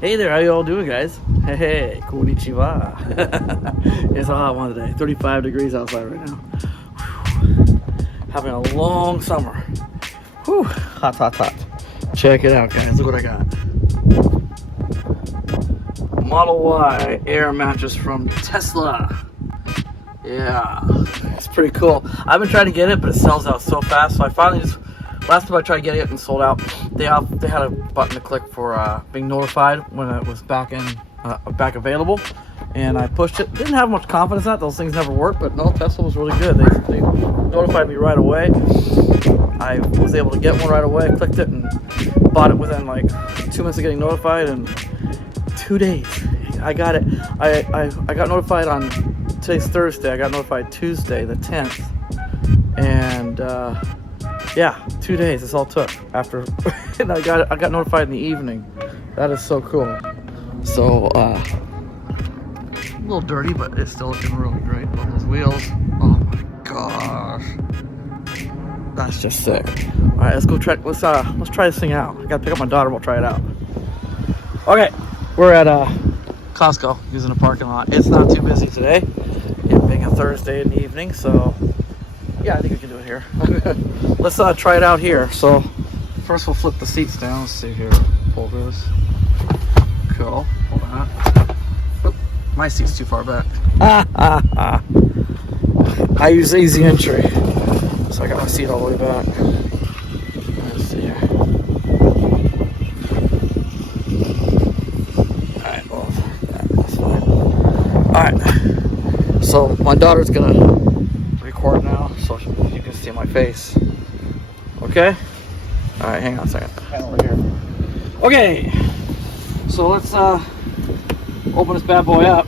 Hey there, how you all doing, guys? Hey, konnichiwa. It's a hot one today. 35 degrees outside right now. Whew. Having a long summer. Whew. Hot, hot, hot. Check it out, guys. Look what I got. Model Y Air Mattress from Tesla. Yeah, it's pretty cool. I've been trying to get it, but it sells out so fast. So I finally just, last time I tried getting it and sold out, they had a button to click for being notified when it was back available, and I pushed it. Didn't have much confidence in that; those things never work. But no, Tesla was really good. They notified me right away. I was able to get one right away. I clicked it and bought it within like 2 minutes of getting notified, and 2 days I got it. I got notified on, today's Thursday. I got notified Tuesday the 10th, and yeah, 2 days. This all took after, and I got notified in the evening. That is so cool. So a little dirty, but it's still looking really great on those wheels. Oh my gosh, that's just sick. All right, let's go check. Let's try this thing out. I gotta pick up my daughter. We'll try it out. Okay, we're at Costco using a parking lot. It's not too busy today, it being a Thursday in the evening. So yeah, I think we can do it here. Let's try it out here. So first we'll flip the seats down. Let's see here. Pull this. Cool. Pull that. Oop, my seat's too far back. I use easy entry, so I got my seat all the way back. Let's see here. Alright, well, that's fine. Alright, so my daughter's gonna record now, so you can see my face. Okay? Alright, hang on a second. Over here. Okay, so let's open this bad boy up.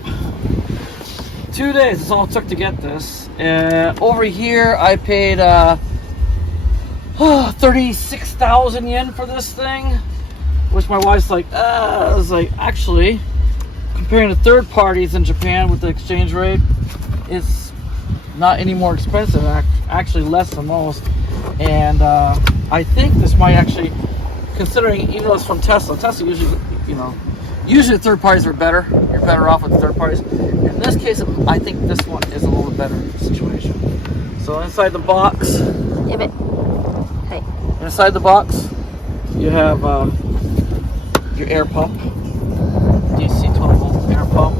2 days, that's all it took to get this. Over here, I paid 36,000 yen for this thing, which my wife's like, I was like, actually, comparing to third parties in Japan with the exchange rate, it's not any more expensive, actually less than most. And I think this might actually, considering even though it's from Tesla usually, usually the third parties are better. You're better off with the third parties. In this case, I think this one is a little bit better situation. So inside the box, Hey. inside the box, you have your air pump, DC 12-volt air pump,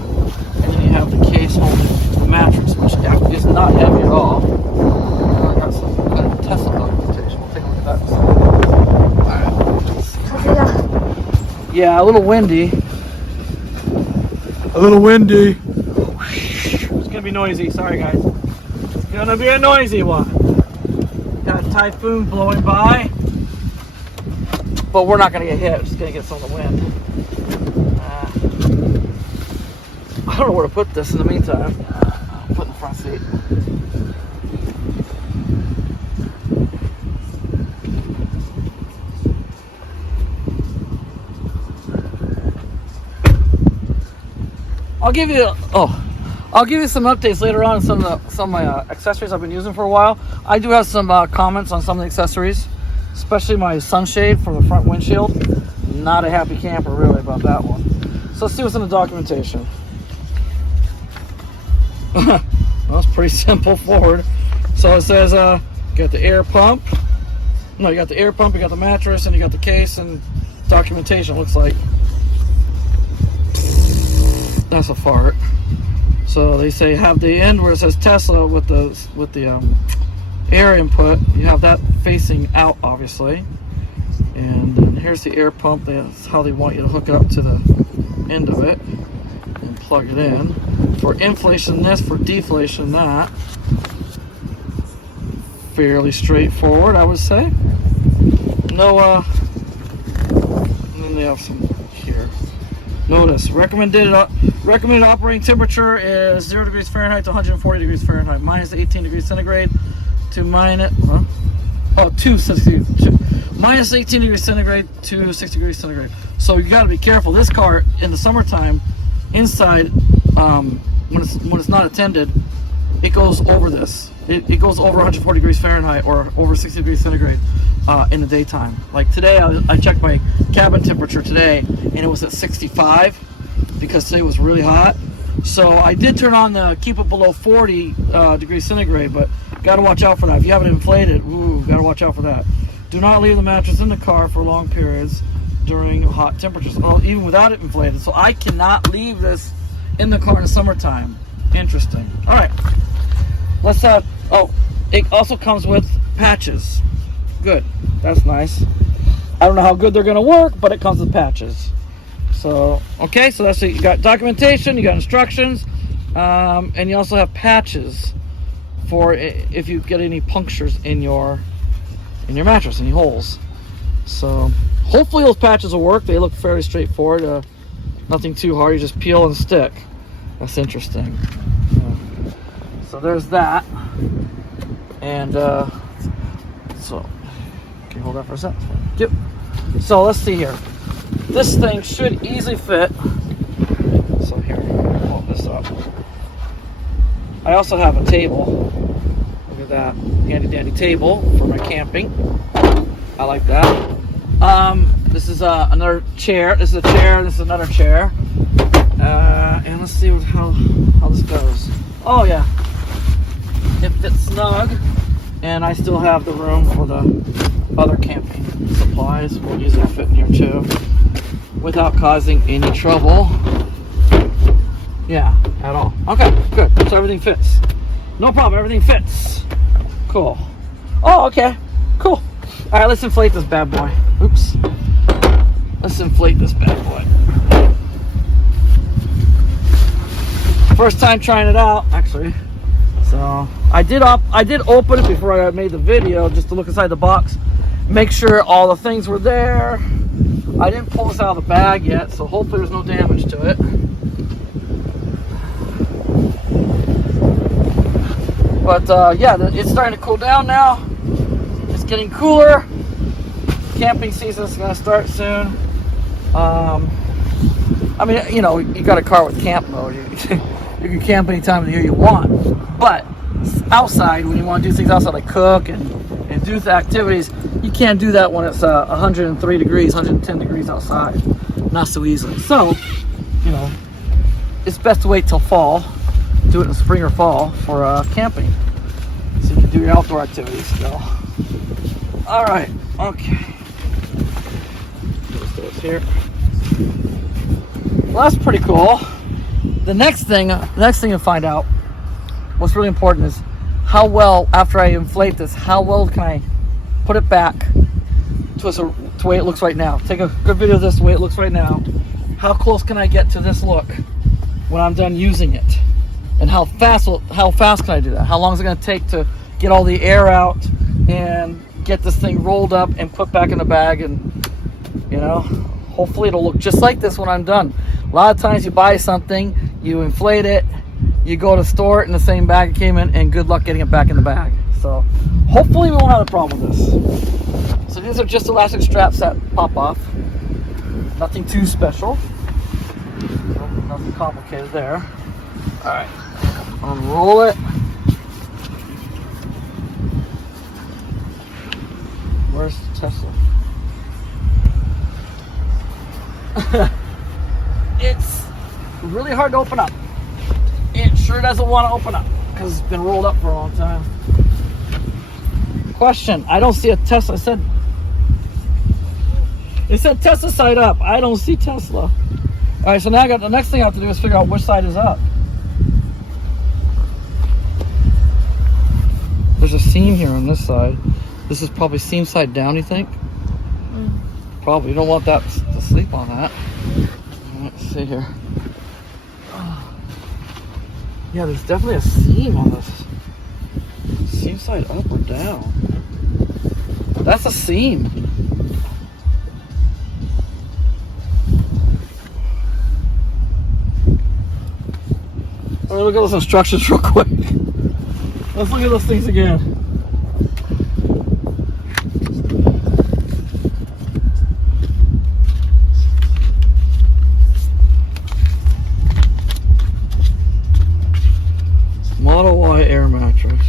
and then you have the case holding the mattress, which is not heavy at all. I got some kind of Tesla documentation. We'll take a look at that in a second. All right. Yeah, a little windy. It's gonna be noisy. Sorry, guys. It's gonna be a noisy one. Got a typhoon blowing by, but we're not gonna get hit. We're just gonna get some of the wind. I don't know where to put this in the meantime. I'll put it in the front seat. I'll give you some updates later on on some of my accessories I've been using for a while. I do have some comments on some of the accessories, especially my sunshade for the front windshield. Not a happy camper really about that one. So let's see what's in the documentation. Well, it's pretty simple forward. So it says you got the air pump. No, you got the air pump, you got the mattress, and you got the case, and documentation looks like. That's a fart. So they say have the end where it says Tesla with the air input. You have that facing out, obviously. And then here's the air pump. That's how they want you to hook it up to the end of it and plug it in. For inflation this, for deflation that. Fairly straightforward, I would say. No, and then they have some here. Notice recommended operating temperature is 0 degrees Fahrenheit to 140 degrees Fahrenheit, minus 18 degrees centigrade to minus minus 18 degrees centigrade to 6 degrees centigrade. So you got to be careful. This car in the summertime, inside, when it's not attended, it goes over this. It goes over 140 degrees Fahrenheit or over 60 degrees centigrade. in the daytime. Like today, I checked my cabin temperature today, and it was at 65 because today was really hot. So I did turn on the keep it below 40 degrees centigrade, but got to watch out for that. If you have it inflated, ooh, got to watch out for that. Do not leave the mattress in the car for long periods during hot temperatures, even without it inflated. So I cannot leave this in the car in the summertime. Interesting. All right, let's oh, it also comes with patches. Good, that's nice. I don't know how good they're gonna work, but it comes with patches. So okay, so that's it. You got documentation, you got instructions, and you also have patches for if you get any punctures in your mattress, any holes. So hopefully those patches will work. They look fairly straightforward. Nothing too hard. You just peel and stick. That's interesting. So there's that. And so can you hold that for a sec? Yep. So let's see here. This thing should easily fit. So here, hold this up. I also have a table. Look at that handy dandy table for my camping. I like that. This is another chair. This is a chair. This is another chair. And let's see how this goes. Oh yeah, it fits snug, and I still have the room for the other camping supplies. We'll easily fit in here too, without causing any trouble. Yeah, at all. Okay, good. So everything fits. No problem. Everything fits. Cool. Oh, okay. Cool. All right, let's inflate this bad boy. Oops. Let's inflate this bad boy. First time trying it out, actually. So I did open it before I made the video, just to look inside the box, make sure all the things were there. I didn't pull this out of the bag yet, so hopefully there's no damage to it. But yeah, it's starting to cool down now. It's getting cooler. Camping season is going to start soon. I mean, you know, you got a car with camp mode. You can camp any time of the year you want. But outside, when you want to do things outside, like cook and do the activities, you can't do that when it's 103 degrees, 110 degrees outside. Not so easily. So, you know, it's best to wait till fall. Do it in spring or fall for camping, so you can do your outdoor activities still. All right, okay. Let's do this here. Well, that's pretty cool. The next thing to find out, what's really important is how well, after I inflate this, how well can I put it back to the way it looks right now. Take a good video of this the way it looks right now. How close can I get to this look when I'm done using it? And how fast can I do that? How long is it going to take to get all the air out and get this thing rolled up and put back in the bag? And, you know, hopefully it'll look just like this when I'm done. A lot of times you buy something, you inflate it, you go to store it in the same bag it came in, and good luck getting it back in the bag. So hopefully we won't have a problem with this. So these are just elastic straps that pop off. Nothing too special. Nothing complicated there. All right, unroll it. Where's Tesla? It's really hard to open up. It sure doesn't want to open up because it's been rolled up for a long time. Question, I don't see a Tesla. It said Tesla side up. I don't see Tesla. All right, so now the next thing I have to do is figure out which side is up. There's a seam here on this side. This is probably seam side down, you think? Probably. You don't want that to sleep on that. Let's see here. Yeah, there's definitely a seam on this. Seam side up or down? That's a seam. Let me look at those instructions real quick. Let's look at those things again. Model Y Air Mattress.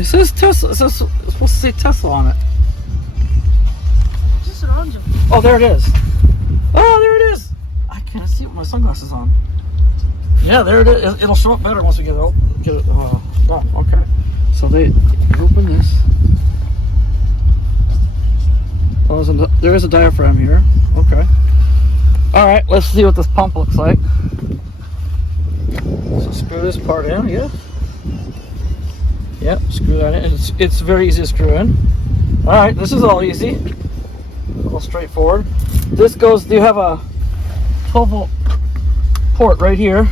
It says Tesla. It says, it's supposed to say Tesla on it. Just around you. Oh, there it is. Oh, there it is. I can't see it with my sunglasses on. Yeah, there it is. It'll show up better once we get it done. Okay. So they open this. Oh, there is a diaphragm here. Okay. All right. Let's see what this pump looks like. So screw this part in. Yeah. Yep. Screw that in. It's very easy to screw in. All right. This is all easy. All straightforward. This goes. You have a 12-volt port right here.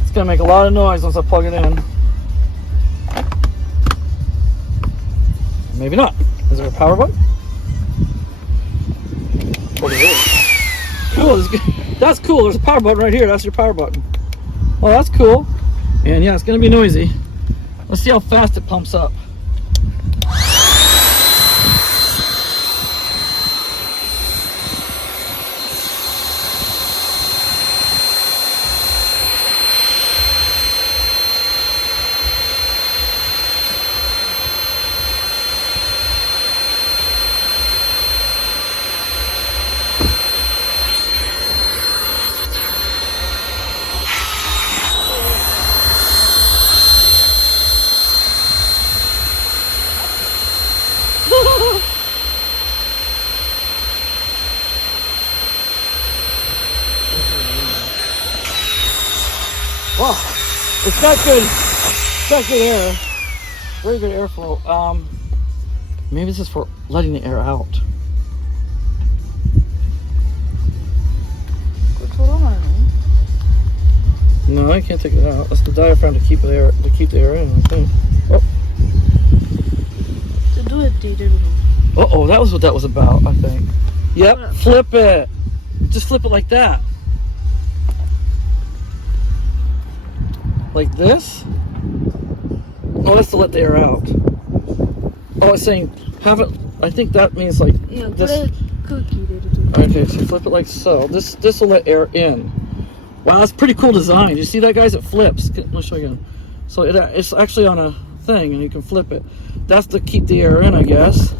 It's gonna make a lot of noise once I plug it in. Maybe not. Is there a power button? Oh, there is. Cool. That's cool. There's a power button right here. That's your power button. Oh, that's cool. And yeah, it's gonna be noisy. Let's see how fast it pumps up. Wow, it's got good air, very good airflow. Maybe this is for letting the air out. No, I can't take it out. That's the diaphragm to keep the air in. I think. Oh. To do it, they didn't know. Uh-oh, that was what that was about, I think. Yep, flip it. Just flip it like that. Like this? Oh, that's to let the air out. Oh, it's saying have it. I think that means like Yeah, this. put a cookie there to do it. Okay, so flip it like so. This will let air in. Wow, that's pretty cool design. You see that, guys? It flips. Let me show you again. So it's actually on a thing, and you can flip it. That's to keep the air in, I guess.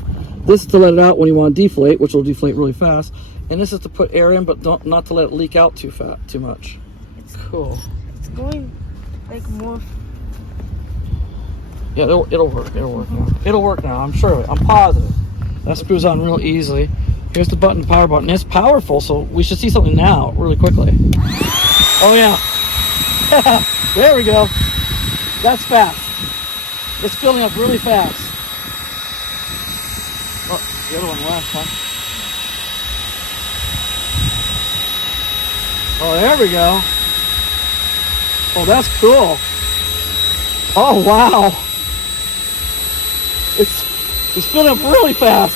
This is to let it out when you want to deflate, which will deflate really fast. And this is to put air in, but not to let it leak out too much. Cool. It's going like more. Yeah, it'll work. It'll work now. It'll work now. I'm sure of it. I'm positive. That screws on real easily. Here's the button, power button. It's powerful, so we should see something now, really quickly. Oh yeah. There we go. That's fast. It's filling up really fast. Oh, the other one left, huh? Oh, there we go. Oh, that's cool. Oh, wow. It's filling up really fast.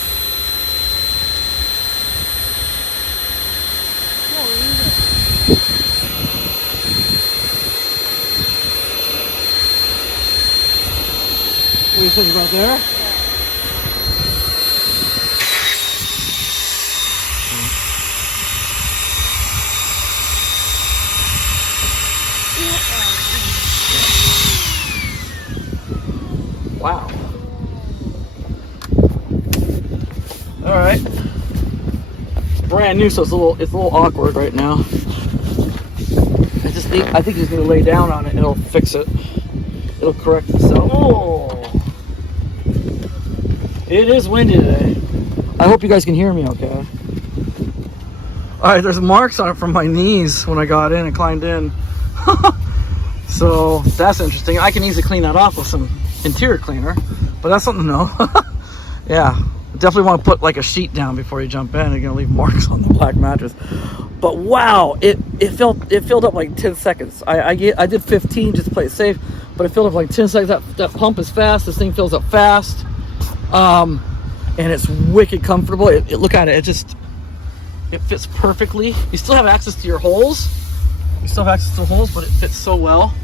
What do you think about there? Wow. All right. Brand new, so it's a little awkward right now. I think he's gonna lay down on it and it'll fix it. It'll correct itself. Oh. It is windy today. I hope you guys can hear me okay. All right, there's marks on it from my knees when I got in and climbed in. So that's interesting. I can easily clean that off with some interior cleaner, but that's something to know. Yeah, definitely want to put like a sheet down before you jump in. You're gonna leave marks on the black mattress. But wow, it filled up like 10 seconds. I did 15 just to play it safe, but it filled up like 10 seconds. That pump is fast. This thing fills up fast, and it's wicked comfortable. Look at it. It fits perfectly. You still have access to your holes. You still have access to the holes, but it fits so well.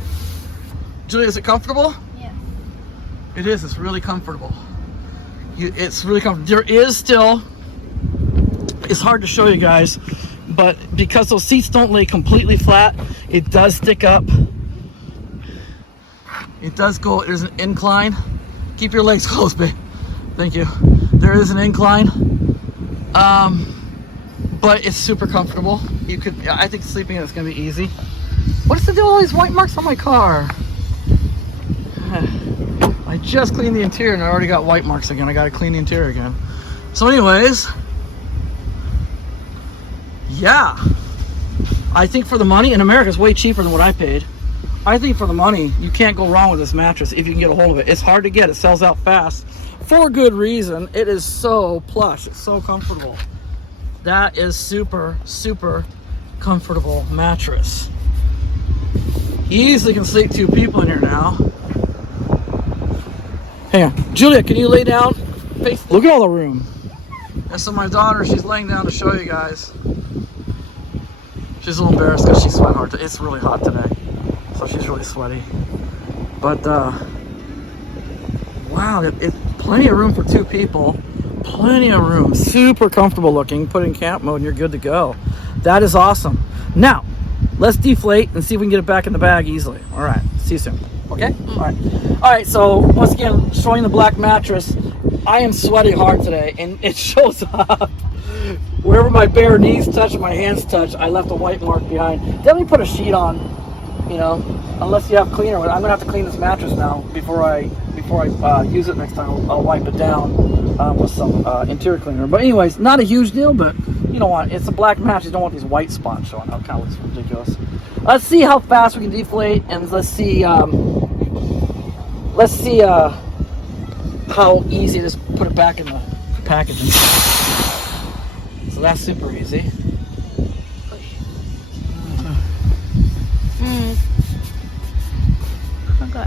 Julia, is it comfortable? Yeah. It is. It's really comfortable. It's really comfortable. There is still. It's hard to show you guys, but because those seats don't lay completely flat, it does stick up. It does go. There's an incline. Keep your legs closed, babe. Thank you. There is an incline, but it's super comfortable. You could, I think sleeping in it's gonna be easy. What's the deal with all these white marks on my car? I just cleaned the interior and I already got white marks again. I gotta clean the interior again. So anyways, yeah. I think for the money, in America it's way cheaper than what I paid. I think for the money, you can't go wrong with this mattress if you can get a hold of it. It's hard to get, it sells out fast. For good reason. It is so plush, it's so comfortable. That is super, super comfortable mattress. You easily can sleep 2 people in here now. Hang on. Julia, can you lay down? Look at all the room. And so my daughter, she's laying down to show you guys. She's a little embarrassed because she's sweating hard. It's really hot today. So she's really sweaty. But, wow, it's plenty of room for 2 people. Plenty of room. Super comfortable looking. Put it in camp mode and you're good to go. That is awesome. Now, let's deflate and see if we can get it back in the bag easily. All right, see you soon. Okay? All right, so once again, showing the black mattress. I am sweating hard today, and it shows up. Wherever my bare knees touch and my hands touch, I left a white mark behind. Definitely put a sheet on, you know, unless you have cleaner. I'm gonna have to clean this mattress now before I use it next time. I'll wipe it down with some interior cleaner. But anyways, not a huge deal, but you don't want, it's a black mattress. You don't want these white spots showing up. Kind of looks ridiculous. Let's see how fast we can deflate, and let's see how easy it is to put it back in the packaging. So that's super easy. Okay.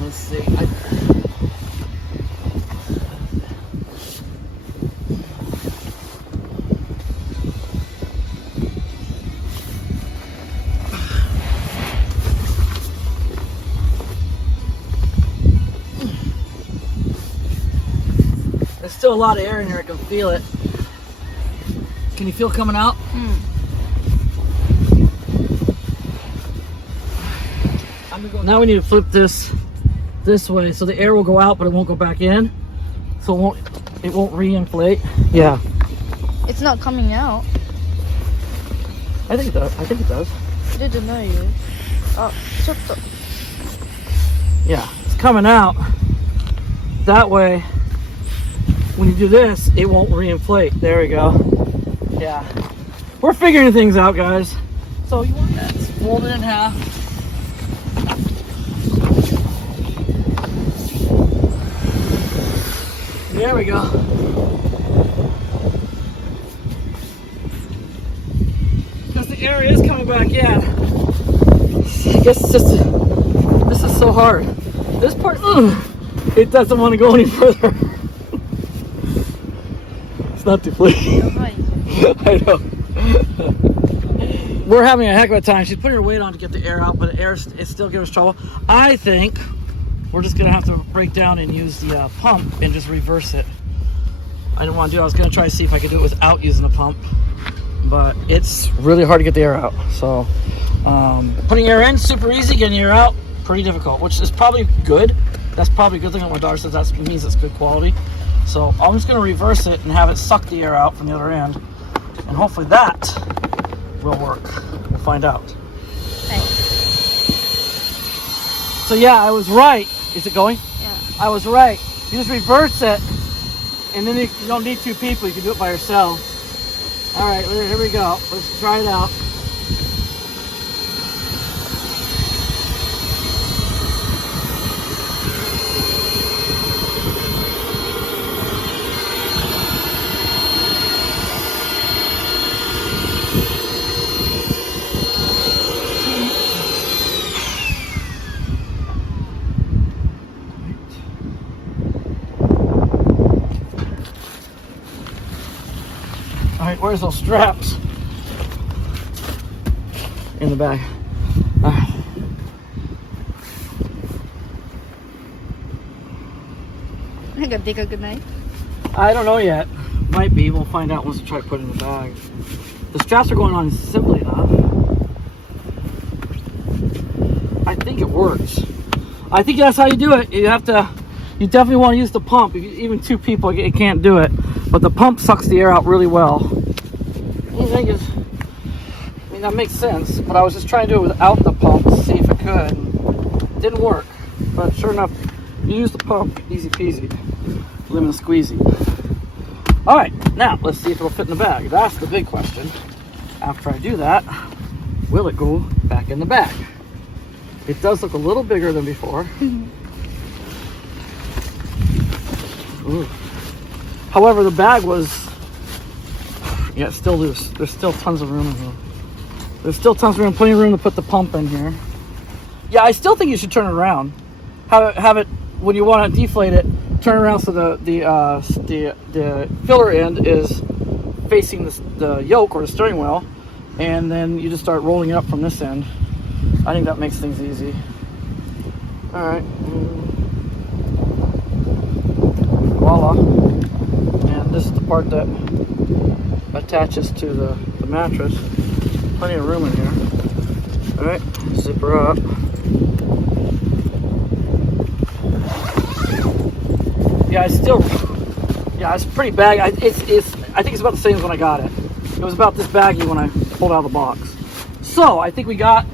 Let's see. There's still a lot of air in here. I can feel it. Can you feel it coming out? Now we need to flip this way so the air will go out, but it won't go back in. So it won't re-inflate. Yeah. It's not coming out. I think it does. I think it does. Yeah, it's coming out. That way, when you do this, it won't re-inflate. There we go. Yeah. We're figuring things out, guys. So you want that? Fold it in half. There we go. Because the air is coming back in. I guess it's just, this is so hard. This part, it doesn't want to go any further. It's not deflating. I know. We're having a heck of a time. She's putting her weight on to get the air out, but the air is still giving us trouble. I think we're just gonna have to break down and use the pump and just reverse it. I didn't want to do it. I was gonna try to see if I could do it without using the pump, but it's really hard to get the air out. So putting air in, super easy. Getting air out, pretty difficult, which is probably good. That's probably a good thing. What my daughter says, that means it's good quality. So I'm just gonna reverse it and have it suck the air out from the other end, and hopefully that will work. We'll find out. Thanks. So yeah, I was right. Is it going? Yeah. I was right. You just reverse it, and then you don't need 2 people. You can do it by yourself. All right, here we go. Let's try it out. Alright, where's those straps? In the bag. Alright. I don't know yet. Might be. We'll find out once we try to put it in the bag. The straps are going on simply enough. works. I think that's how you do it. You definitely want to use the pump. Even two people, it can't do it. But the pump sucks the air out really well. I mean, that makes sense. But I was just trying to do it without the pump to see if it could. It didn't work. But sure enough, you use the pump, easy peasy, lemon squeezy. All right, now let's see if it'll fit in the bag. That's the big question. After I do that, will it go back in the bag? It does look a little bigger than before. Ooh. However, the bag was, yeah, it's still loose. There's still tons of room in here. There's still tons of room, plenty of room to put the pump in here. Yeah, I still think you should turn it around. Have it when you want to deflate it, turn around so the filler end is facing the yoke or the steering wheel, and then you just start rolling it up from this end. I think that makes things easy. All right. Voila. And this is the part that attaches to the mattress. Plenty of room in here. All right, zip her up. Yeah, it's pretty baggy. I think it's about the same as when I got it. It was about this baggy when I pulled out of the box. So I think we got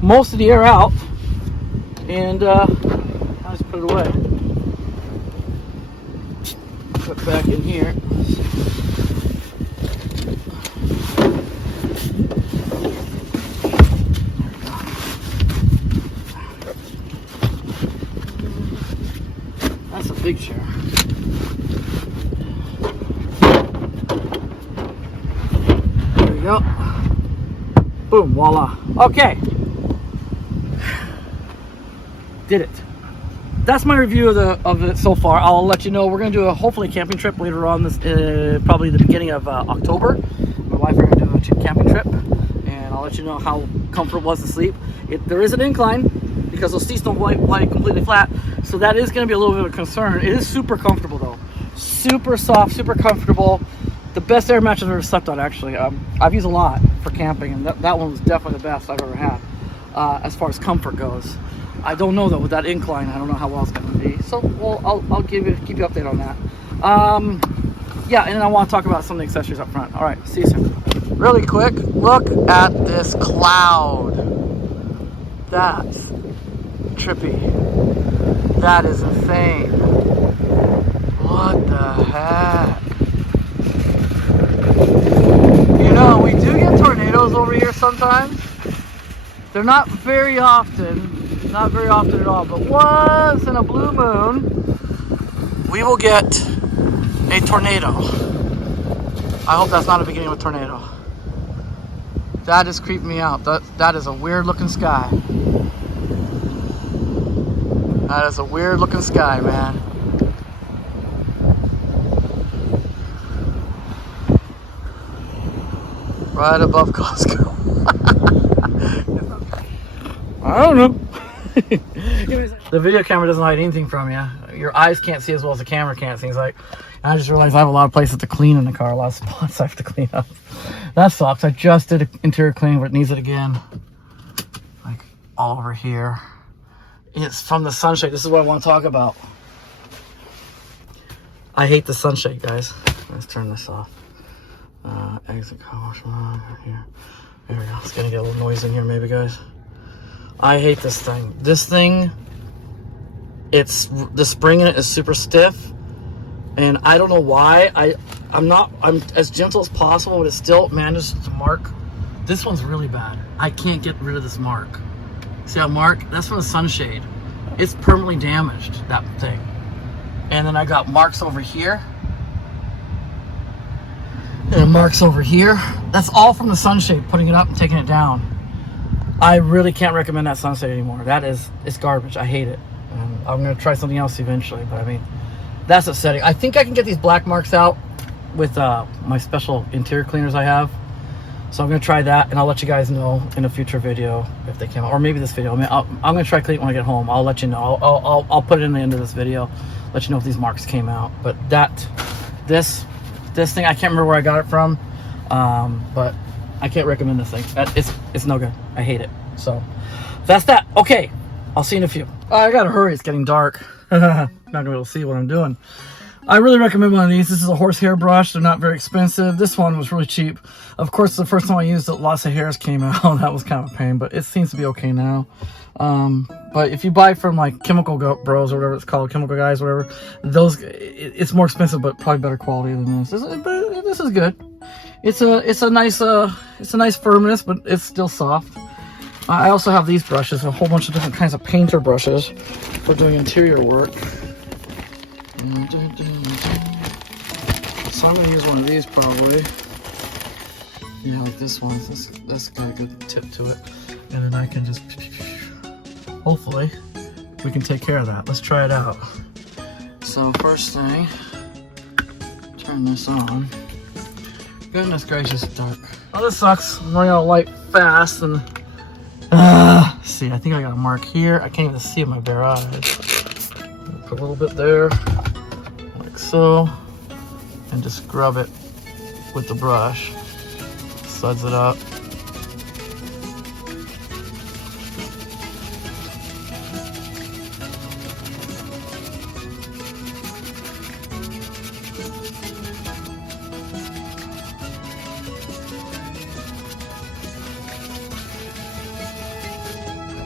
most of the air out, and I'll just put it away. Put it back in here. That's a big chair. There we go. Boom, voila. Okay. Did it. That's my review of it so far. I'll let you know. We're going to do a hopefully camping trip later on this, probably the beginning of October. My wife and I are going to do a camping trip, and I'll let you know how comfortable it was to sleep. There is an incline because those seats don't lie completely flat, so that is going to be a little bit of a concern. It is super comfortable though. Super soft, super comfortable. The best air mattress I've ever slept on, actually. I've used a lot for camping, and that one was definitely the best I've ever had as far as comfort goes. I don't know though, with that incline, I don't know how well it's going to be. So I'll keep you updated on that. Yeah, and I want to talk about some of the accessories up front. All right, see you soon. Really quick, look at this cloud. That's trippy. That is insane. What the heck? You know, we do get tornadoes over here sometimes. They're not very often. Not very often at all, but once in a blue moon, we will get a tornado. I hope that's not the beginning of a tornado. That is creeping me out. That is a weird looking sky. That is a weird looking sky, man. Right above Costco. I don't know. The video camera doesn't hide anything from you. Your eyes can't see as well as the camera can't see. It's like, I just realized I have a lot of places to clean in the car, a lot of spots I have to clean up. That sucks. I just did an interior clean, but it needs it again. Like all over here. It's from the sunshade. This is what I want to talk about. I hate the sunshade, guys. Let's turn this off. Exit car wash here. There we go. It's gonna get a little noise in here, maybe, guys. I hate this thing. This thing, the spring in it is super stiff, and I don't know why. I'm as gentle as possible, but it still manages to mark. This one's really bad. I can't get rid of this mark. See that mark? That's from the sunshade. It's permanently damaged, that thing. And then I got marks over here. And marks over here. That's all from the sunshade, putting it up and taking it down. I really can't recommend that sunshade anymore. It's garbage. I hate it. And I'm going to try something else eventually, but I mean, that's upsetting. I think I can get these black marks out with my special interior cleaners I have. So I'm going to try that, and I'll let you guys know in a future video if they came out, or maybe this video. I mean, I'm going to try clean it when I get home. I'll let you know. I'll put it in the end of this video, let you know if these marks came out. But this thing, I can't remember where I got it from, but I can't recommend this thing. It's no good. I hate it. So that's that. Okay, I'll see you in a few. I gotta hurry, it's getting dark. Not gonna be able to see what I'm doing. I really recommend one of these. This is a horsehair brush. They're not very expensive. This one was really cheap. Of course, the first time I used it, lots of hairs came out. That was kind of a pain, but it seems to be okay now. But if you buy from like Chemical Bros or whatever it's called, Chemical Guys, whatever, those it's more expensive, but probably better quality than this. But this is good. It's a nice firmness, but it's still soft. I also have these brushes, a whole bunch of different kinds of painter brushes for doing interior work. So I'm gonna use one of these probably. Yeah, like this one. This got a good tip to it, and then I can just. Hopefully, we can take care of that. Let's try it out. So first thing, turn this on. Goodness gracious, it's dark. Oh, this sucks. I'm running out of light fast, and see, I think I got a mark here. I can't even see it with my bare eyes. Put a little bit there, like so, and just scrub it with the brush. Suds it up.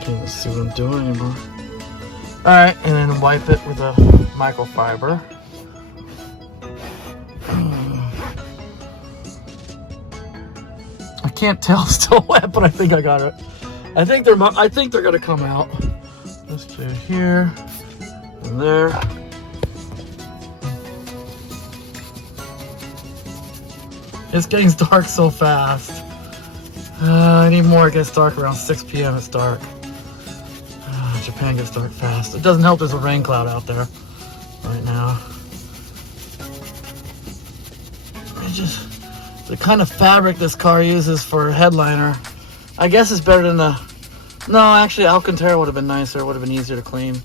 Can't even see what I'm doing anymore. Alright, and then wipe it with a microfiber. I can't tell, it's still wet, but I think I got it. I think they're gonna come out. Let's do it here and there. It's getting dark so fast. Anymore, it gets dark around 6 p.m. It's dark. Japan gets dark fast. It doesn't help there's a rain cloud out there right now. It's just the kind of fabric this car uses for a headliner. I guess it's better than the... No, actually Alcantara would have been nicer. It would have been easier to clean.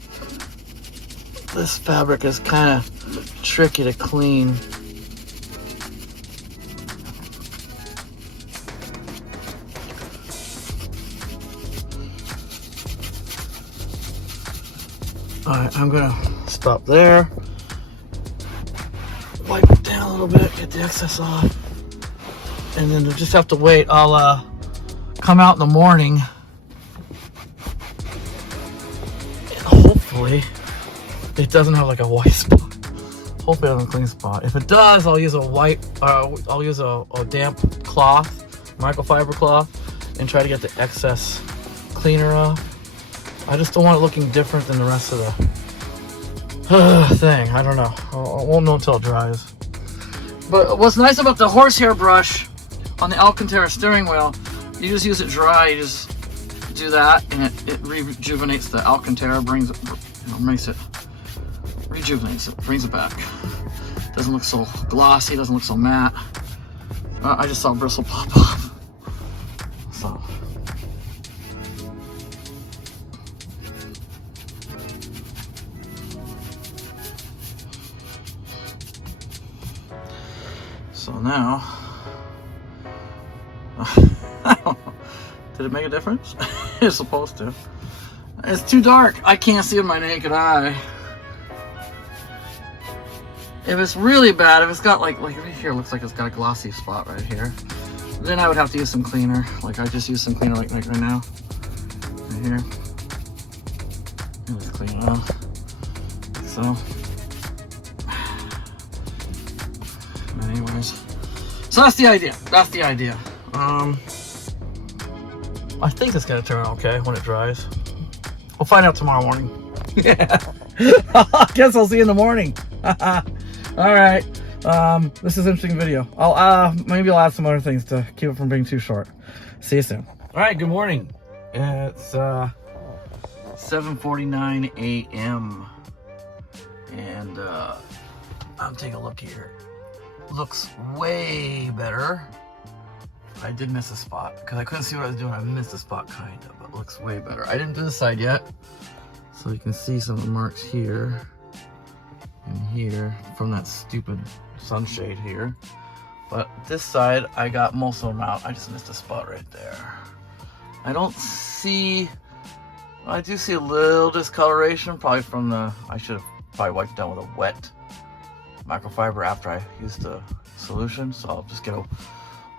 This fabric is kind of tricky to clean. Alright, I'm gonna stop there. Wipe it down a little bit, get the excess off. And then we'll just have to wait. I'll come out in the morning. And hopefully it doesn't have like a white spot. Hopefully it has a clean spot. If it does, I'll use a I'll use a damp cloth, microfiber cloth, and try to get the excess cleaner off. I just don't want it looking different than the rest of the thing. I don't know. I won't know until it dries. But what's nice about the horsehair brush on the Alcantara steering wheel, you just use it dry. You just do that, and it rejuvenates the Alcantara, brings it, rejuvenates it, brings it back. Doesn't look so glossy. Doesn't look so matte. I just saw a bristle pop up. So. So now, I don't know. Did it make a difference? It's supposed to. It's too dark. I can't see with my naked eye. If it's really bad, if it's got like right here, looks like it's got a glossy spot right here, then I would have to use some cleaner. Like I just used some cleaner like right now. Right here. And let's clean it off. So. Anyways, so that's the idea. That's the idea. I think it's gonna turn out okay when it dries. We'll find out tomorrow morning. Yeah. I guess I'll see you in the morning. All right. This is an interesting video. Maybe I'll add some other things to keep it from being too short. See you soon. All right. Good morning. It's 7:49 a.m. and I'm taking a look here. Looks way better. I did miss a spot because I couldn't see what I was doing. I missed a spot kind of, but it looks way better. I didn't do the side yet, so you can see some of the marks here and here from that stupid sunshade here. But this side, I got most of them out. I just missed a spot right there. I don't see I do see a little discoloration, probably from I should have probably wiped it down with a wet microfiber after I used the solution. So I'll just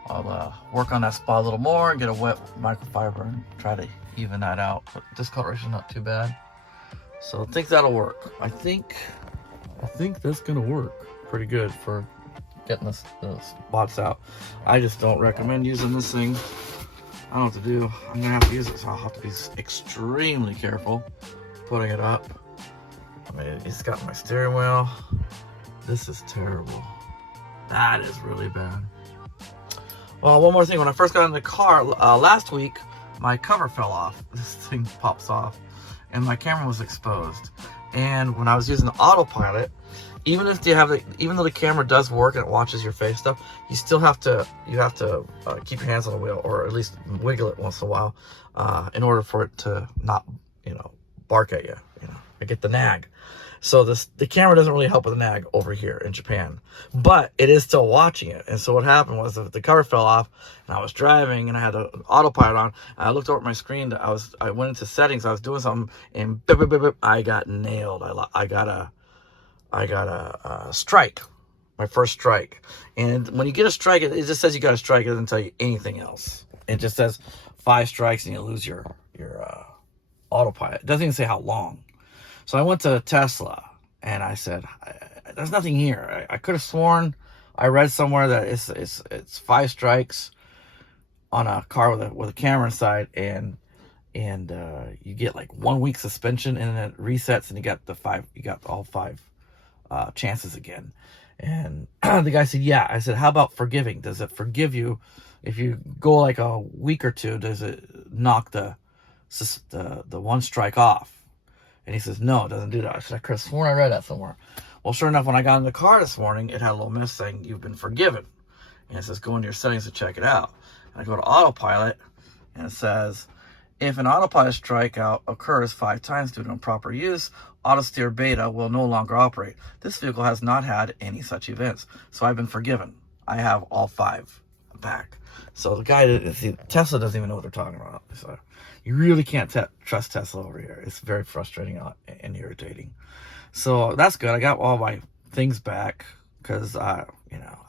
I'll work on that spot a little more and get a wet microfiber and try to even that out. But discoloration not too bad. So I think that'll work. I think that's gonna work pretty good for getting the spots out. I just don't recommend using this thing. I don't know what to do. I'm gonna have to use it, so I'll have to be extremely careful putting it up. I mean, it's got my steering wheel. This is terrible. That is really bad. Well, one more thing. When I first got in the car last week, my cover fell off. This thing pops off, and my camera was exposed. And when I was using the autopilot, even though the camera does work and it watches your face stuff, you still have to keep your hands on the wheel, or at least wiggle it once in a while, in order for it to not, bark at you. I get the nag. So the camera doesn't really help with the nag over here in Japan, but it is still watching it. And so what happened was that the cover fell off, and I was driving, and I had the autopilot on. And I looked over at my screen. I went into settings. I was doing something, and beep, beep, beep, beep, I got nailed. I got a strike, my first strike. And when you get a strike, it just says you got a strike. It doesn't tell you anything else. It just says 5 strikes and you lose your autopilot. It doesn't even say how long. So I went to Tesla and I said, there's nothing here. I could have sworn I read somewhere that it's 5 strikes on a car with a camera inside, and you get like 1 week suspension, and then it resets and you got all 5 chances again. And the guy said, yeah. I said, how about forgiving? Does it forgive you if you go like a week or two? Does it knock the 1 strike off? And he says, no, it doesn't do that. I said, I could have sworn I read that somewhere. Well, sure enough, when I got in the car this morning, it had a little message saying you've been forgiven, and it says go into your settings to check it out. And I go to autopilot, and it says, if an autopilot strikeout occurs 5 times due to improper use, auto steer beta will no longer operate. This vehicle has not had any such events, so I've been forgiven. I have all 5 back. So the guy, Tesla doesn't even know what they're talking about. So you really can't trust Tesla over here. It's very frustrating and irritating. So that's good. I got all my things back because I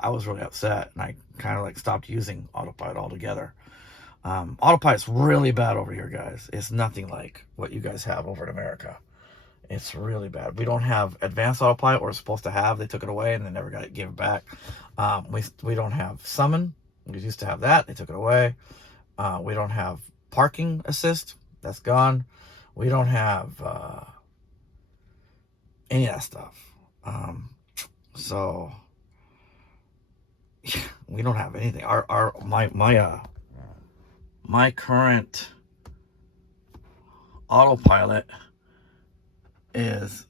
was really upset, and I kind of like stopped using Autopilot altogether. Autopilot's really bad over here, guys. It's nothing like what you guys have over in America. It's really bad. We don't have advanced Autopilot. We're supposed to have. They took it away and they never got it given back. We don't have summon. We used to have that. They took it away. We don't have parking assist. That's gone. We don't have any of that stuff. So we don't have anything. My current autopilot is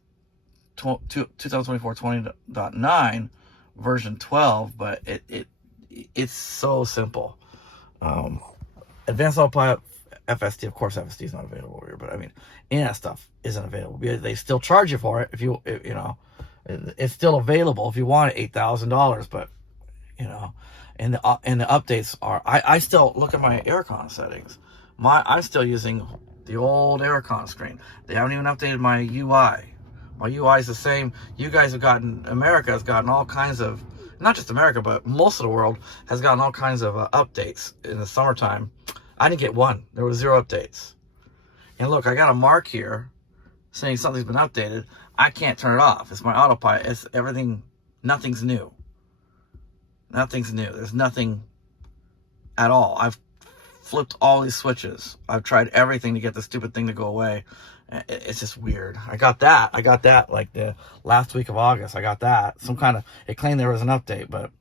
2024 20.9 version 12, but it's so simple. Advanced Autopilot FSD, of course FSD is not available here, but I mean any of that stuff isn't available. They still charge you for it if it's still available if you want it, $8,000, but and the updates are, I still look at my aircon settings. I'm still using the old aircon screen. They haven't even updated my UI. My UI is the same. You guys have America has gotten all kinds of, not just America, but most of the world has gotten all kinds of updates in the summertime. I didn't get one. There was 0 updates. And look, I got a mark here saying something's been updated. I can't turn it off. It's my autopilot. It's everything. Nothing's new. Nothing's new. There's nothing at all. I've flipped all these switches. I've tried everything to get the stupid thing to go away. It's just weird. I got that like the last week of August. I got that. It claimed there was an update, but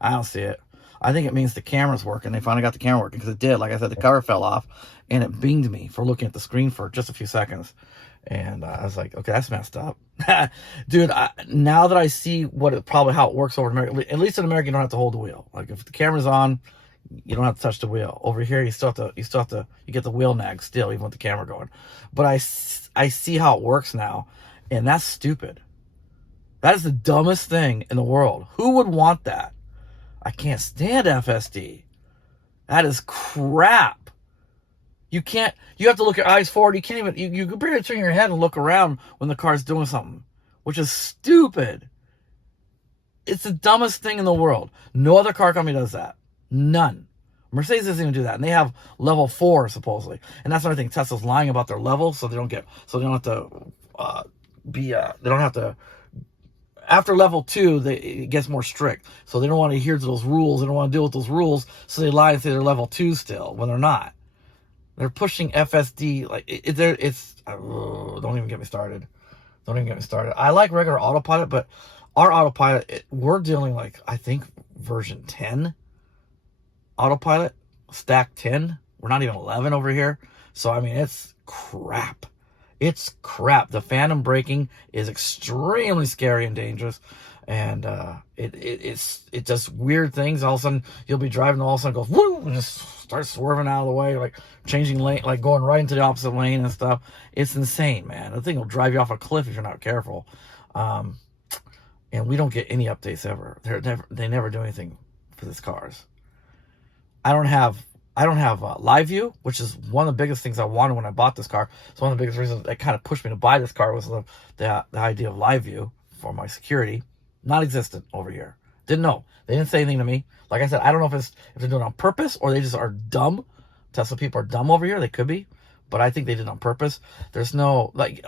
I don't see it. I think it means the camera's working. They finally got the camera working, because it did. Like I said, the cover fell off, and it binged me for looking at the screen for just a few seconds. And I was like, okay, that's messed up. Dude, now that I see how it works over in America, at least in America, you don't have to hold the wheel. Like if the camera's on, you don't have to touch the wheel. Over here, you get the wheel nag still, even with the camera going. But I see how it works now, and that's stupid. That is the dumbest thing in the world. Who would want that? I can't stand FSD. That is crap. You can't, you have to look your eyes forward. You can't even, you can barely turn your head and look around when the car's doing something, which is stupid. It's the dumbest thing in the world. No other car company does that. None. Mercedes doesn't even do that. And they have level 4, supposedly. And that's what I think Tesla's lying about their level, so they don't have to, they don't have to, after level 2, it gets more strict. So they don't want to adhere to those rules. They don't want to deal with those rules. So they lie and say they're level 2 still, when they're not. They're pushing FSD. Like, don't even get me started. Don't even get me started. I like regular Autopilot, but our Autopilot, we're dealing like, I think, version 10 Autopilot, stack 10. We're not even 11 over here. So, I mean, it's crap. It's crap. The phantom braking is extremely scary and dangerous. And it does weird things. All of a sudden, you'll be driving, all of a sudden goes, woo, and just starts swerving out of the way, like changing lane, like going right into the opposite lane and stuff. It's insane, man. The thing will drive you off a cliff if you're not careful. And we don't get any updates ever. They never do anything for these cars. I don't have live view, which is one of the biggest things I wanted when I bought this car. It's one of the biggest reasons that kind of pushed me to buy this car was the idea of live view for my security. Not existent over here. Didn't know. They didn't say anything to me. Like I said, I don't know if they're doing it on purpose or they just are dumb. Tesla people are dumb over here. They could be, but I think they did it on purpose. There's no, like,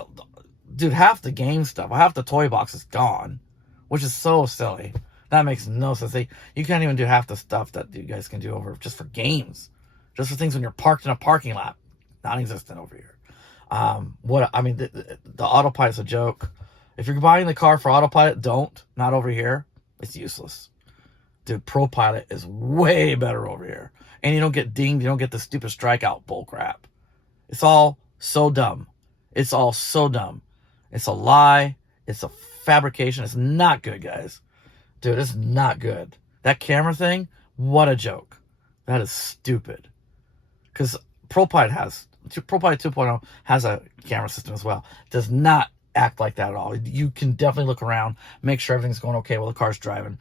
dude, half the game stuff, half the toy box is gone, which is so silly. That makes no sense. You can't even do half the stuff that you guys can do over just for games, just for things when you're parked in a parking lot. Non-existent over here. The Autopilot's a joke. If you're buying the car for Autopilot, not over here. It's useless. Dude, ProPilot is way better over here. And you don't get dinged. You don't get the stupid strikeout bull crap. It's all so dumb. It's all so dumb. It's a lie. It's a fabrication. It's not good, guys. Dude, it's not good. That camera thing, what a joke. That is stupid. Because ProPilot 2.0 has a camera system as well. It does not act like that at all. You can definitely look around, make sure everything's going okay while the car's driving.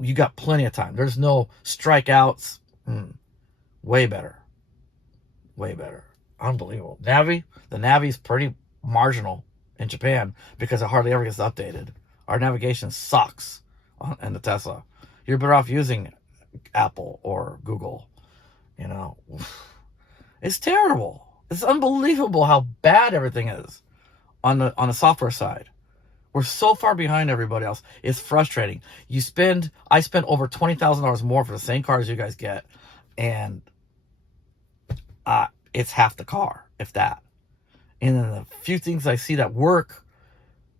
You got plenty of time. There's no strikeouts. Way better. Way better. Unbelievable. The Navi's pretty marginal in Japan because it hardly ever gets updated. Our navigation sucks in the Tesla. You're better off using Apple or Google. You know, it's terrible. It's unbelievable how bad everything is on the software side. We're so far behind everybody else. It's frustrating. I spend over $20,000 more for the same car as you guys get, and it's half the car, if that. And then the few things I see that work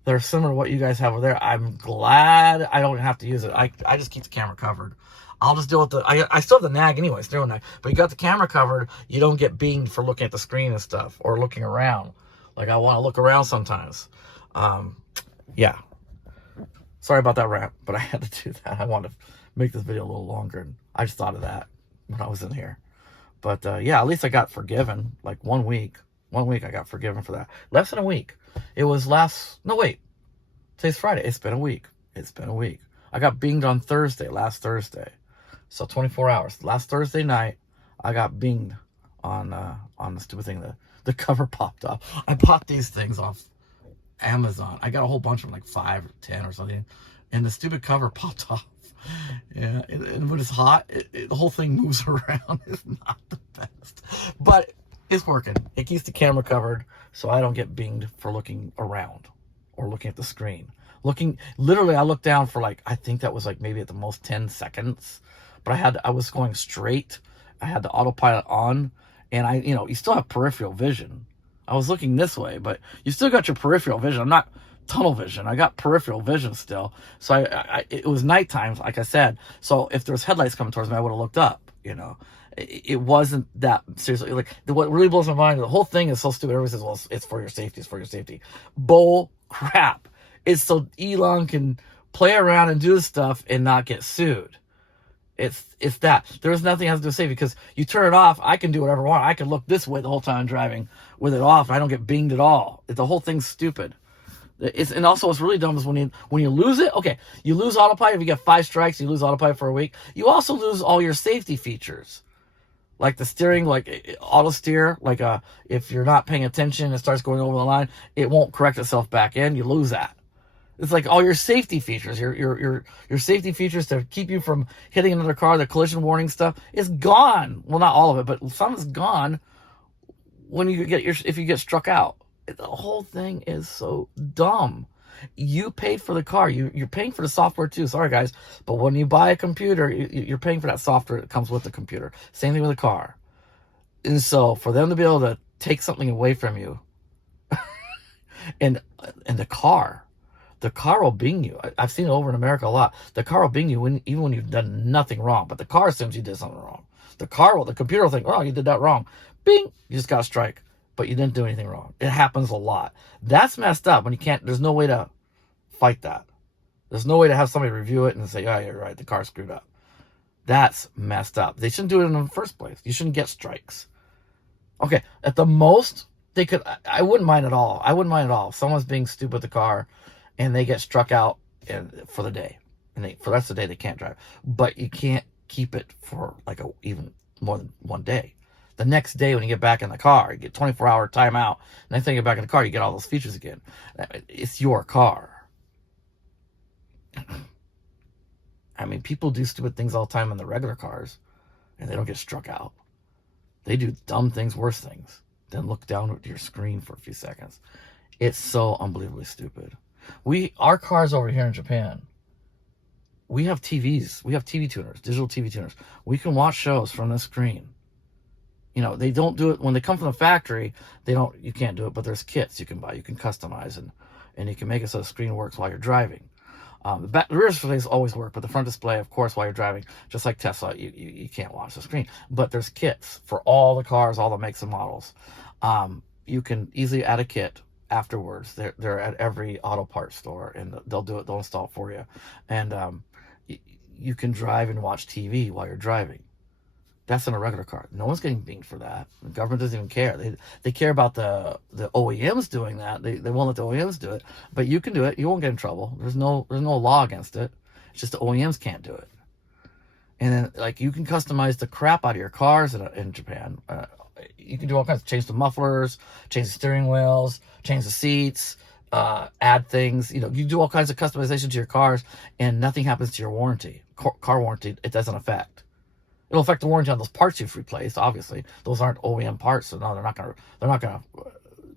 that are similar to what you guys have over there, I'm glad I don't have to use it. I just keep the camera covered. I'll just deal with I still have the nag anyways, doing that. But you got the camera covered, you don't get binged for looking at the screen and stuff, or looking around. Like, I want to look around sometimes. Yeah. Sorry about that rant, but I had to do that. I wanted to make this video a little longer, and I just thought of that when I was in here. But, yeah, at least I got forgiven, like 1 week. 1 week I got forgiven for that. Less than a week. It was today's Friday. It's been a week. I got binged on last Thursday. So 24 hours. Last Thursday night, I got binged on the stupid thing. The cover popped off. I bought these things off Amazon. I got a whole bunch of them, like 5 or 10 or something. And the stupid cover popped off. Yeah, and when it's hot, the whole thing moves around. It's not the best. But it's working. It keeps the camera covered so I don't get binged for looking around or looking at the screen. Literally, I looked down for I think that was maybe at the most 10 seconds. But I was going straight. I had the Autopilot on, and you still have peripheral vision. I was looking this way, but you still got your peripheral vision. I'm not tunnel vision. I got peripheral vision still. So it was nighttime, like I said. So if there was headlights coming towards me, I would have looked up, It wasn't that seriously. What really blows my mind, the whole thing is so stupid. Everybody says, well, it's for your safety. It's for your safety. Bull crap. It's so Elon can play around and do this stuff and not get sued. It's that. There's nothing has to do with safety because you turn it off, I can do whatever I want. I can look this way the whole time I'm driving with it off. I don't get binged at all. The whole thing's stupid. And also what's really dumb is when you lose it, okay, you lose Autopilot. If you get 5 strikes, you lose Autopilot for a week. You also lose all your safety features. Like the steering, like auto steer, like if you're not paying attention, it starts going over the line, it won't correct itself back in. You lose that. It's like all your safety features, your safety features to keep you from hitting another car, the collision warning stuff is gone. Well, not all of it, but some is gone when you get if you get struck out. The whole thing is so dumb. You paid for the car. You're paying for the software too. Sorry, guys. But when you buy a computer, you're paying for that software that comes with the computer. Same thing with a car. And so for them to be able to take something away from you and the car will bing you. I've seen it over in America a lot. The car will bing you even when you've done nothing wrong. But the car assumes you did something wrong. The computer will think, oh, you did that wrong. Bing! You just got a strike. But you didn't do anything wrong. It happens a lot. That's messed up when you can't, there's no way to fight that. There's no way to have somebody review it and say, oh, you're right, the car screwed up. That's messed up. They shouldn't do it in the first place. You shouldn't get strikes. Okay, at the most, they could, I wouldn't mind at all. I wouldn't mind at all. If someone's being stupid with the car and they get struck out for the day. And for the rest of the day, they can't drive. But you can't keep it for like even more than one day. The next day when you get back in the car, you get 24-hour timeout. Next time you get back in the car, you get all those features again. It's your car. I mean, people do stupid things all the time in the regular cars, and they don't get struck out. They do dumb things, worse things, then look down at your screen for a few seconds. It's so unbelievably stupid. Our cars over here in Japan, we have TVs. We have TV tuners, digital TV tuners. We can watch shows from the screen. You know, they don't do it when they come from the factory. You can't do it, but there's kits you can buy. You can customize and you can make it so the screen works while you're driving. The rear displays always work, but the front display, of course, while you're driving, just like Tesla, you can't watch the screen. But there's kits for all the cars, all the makes and models. You can easily add a kit afterwards. They're at every auto parts store, and they'll do it. They'll install it for you, and you can drive and watch TV while you're driving. That's in a regular car. No one's getting binged for that. The government doesn't even care. They care about the OEMs doing that. They won't let the OEMs do it. But you can do it. You won't get in trouble. There's no law against it. It's just the OEMs can't do it. And then, like, you can customize the crap out of your cars in Japan. You can do all kinds. Change the mufflers, change the steering wheels, change the seats, add things. You know, you do all kinds of customization to your cars, and nothing happens to your warranty. Car warranty, it doesn't affect. It'll affect the warranty on those parts you've replaced. Obviously, those aren't OEM parts, so no, they're not gonna,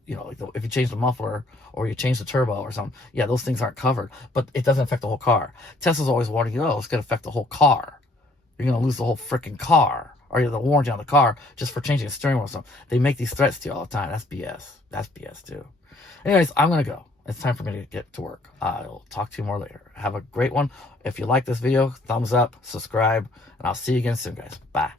you know, like if you change the muffler or you change the turbo or something, yeah, those things aren't covered. But it doesn't affect the whole car. Tesla's always warning you, oh, it's gonna affect the whole car. You're gonna lose the whole freaking car, or the warranty on the car just for changing the steering wheel or something. They make these threats to you all the time. That's BS. That's BS too. Anyways, I'm gonna go. It's time for me to get to work. I'll talk to you more later. Have a great one. If you like this video, thumbs up, subscribe, and I'll see you again soon, guys. Bye.